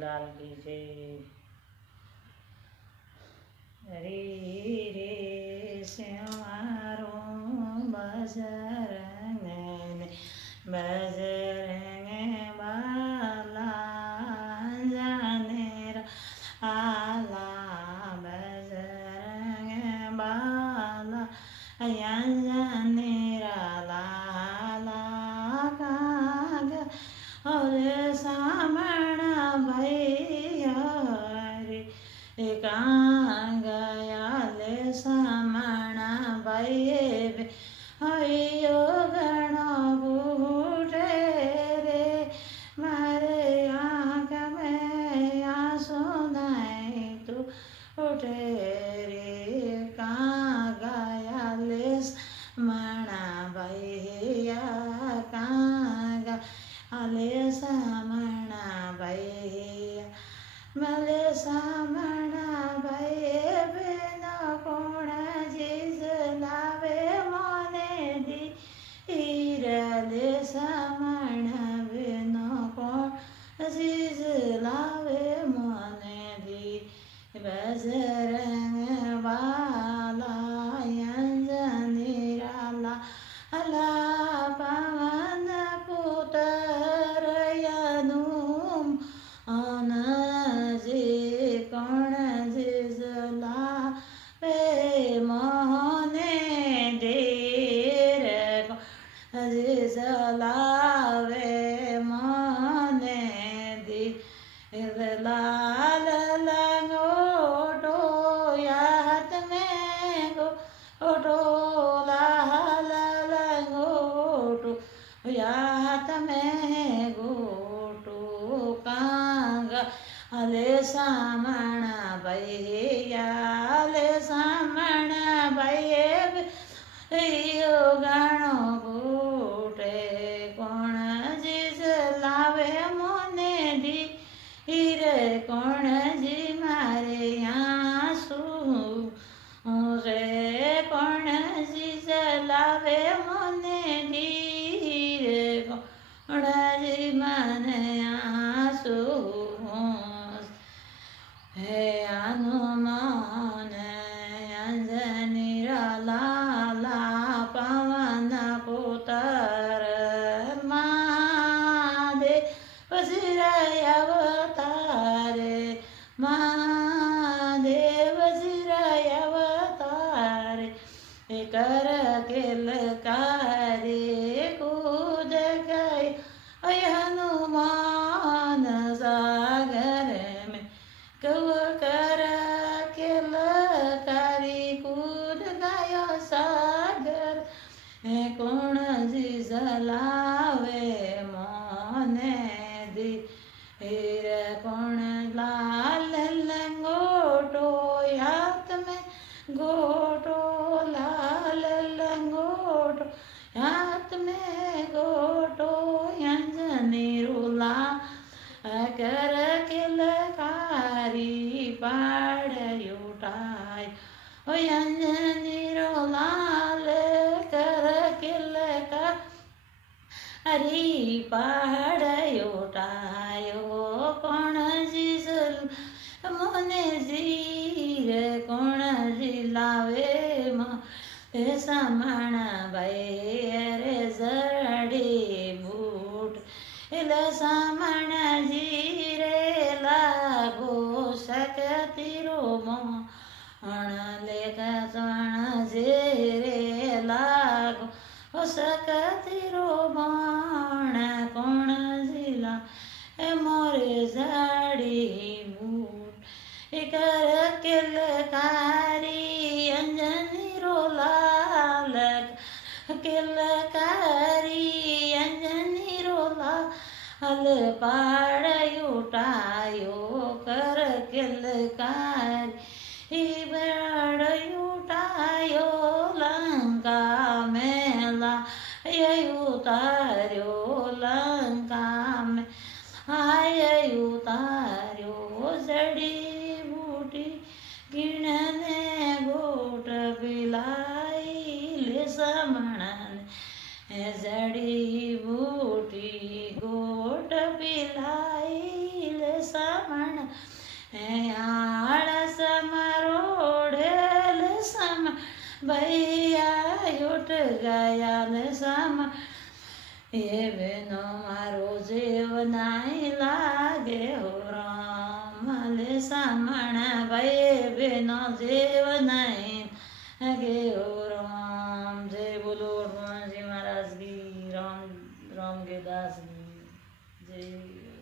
लाल की जय। रे रे श्यारो बजरंग बजरंग बाला जानेरा आला बजरंग बाला जानेरा लाला काग और सामना भैया रे कहाँ गया ले सामना भैया हयो गणो बूढ़े रे मारे आँख में आंसू नहीं तू उठे रे कहाँ गया ले सामना भैया कहाँ गया ले सामना भैया मले सामना भैया बिना कोण चीज लावे मोने दी हीरले सामना बिना कोण चीज लावे मोने दी बजरंग बाला अंजनीराला अला पवन पुत्र यनुम अन कोण जिजला वे मोहने देर जिजला वे मोहने दी लाल लंगोटो याद में गोटो लाल लंगोटो याद में गोटो कांगा अले सामना भैया ले सामना भैया यो गणो बूटे कोण जिस लावे मोने दी हीरे कोण जी मारे आंसू रे कोण जिस लावे मोने दी हीरे कोण जी मारे आंसू हे हनुमान अंजनीरा लाला पवन पुत्र महादेव सिराय अवतारे महादेव सिराय अवतारे कर किलकारी कूद गए हनुमान सागर में कव कर किलकारी कूद गयो सागर कोण जी जलावे मोने दी हीर कोण लाल लंगोटो हाथ में गोटो लाल लंगोटो हाथ में गोटो अंजनीरुला कर किलकारी पाड़ उठाय अंजनीरो लाल कर किलकारी पाड़ उठायो कोण जिसल मोने जीर कोण जिलावे सामना भैया जड़ी बूट इल सामना जीरे लागो सकतिरो मोण लेख स्वर्ण जीरे लागो सकतिरो मोण कोण जिला मोरे जड़ी बूट कर किलकारी अंजनीरो लाल किलकारी अंजनीरो लाल पाड़ उठायो कर किलकारी बड़ उठायो लंका मेला उतार्यो लंका में आय उतार्यो जड़ी बूटी ભૈયા ઉઠ ગયા ને સામા એ બેનો મારો જીવ નાઈ લાગે હો રામ લે સામણા ભાઈ બેનો જીવ નાઈ લાગે હો રામ જય બોલો હનુમાનજી મહારાજ કી રામ રામ કે દાસ કી જય